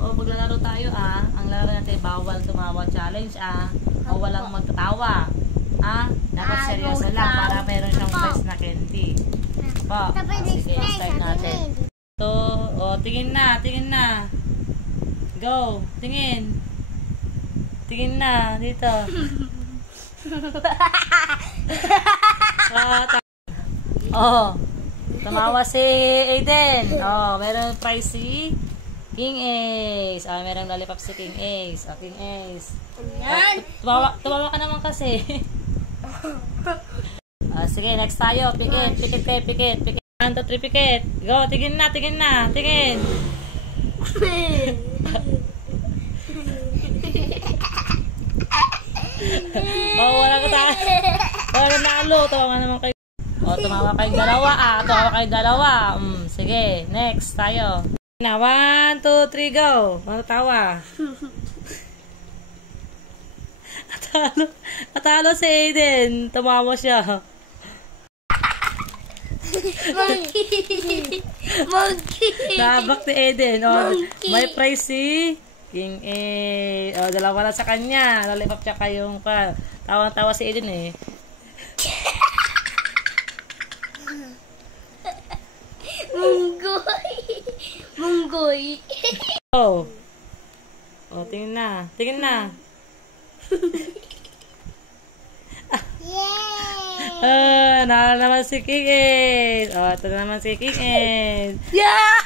O, maglalaro tayo ang laro natin bawal tumawa challenge o walang magtatawa. Dapat seryoso lang para meron siyang prize na candy. Po, sige, start natin. Tingin na. Go, tingin. Tingin na, dito. Tumawa si Aiden. Meron prize si King Ace. Meron lollipop si King Ace. King Ace. Tumawa ka naman kasi. Sige, next tayo. Pikit. 1, 2, 3, pikit. Go, tingin na. Wala ka tayo. Wala nalo. Tawa naman kayo. Tumawa kayong dalawa. Sige, next tayo. 1, 2, 3, go. Tawa. Natalo si Aiden. Tumawa siya. Monkey. Nabak ni Aiden. May prize si King A. Dalawa lang sa kanya. Lollipop tsaka yung tawang-tawa si Aiden eh. Munggoy. Tingin na. Yay! Nala naman si King Ace. Ito naman si King Ace. Yeah!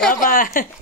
Bye-bye.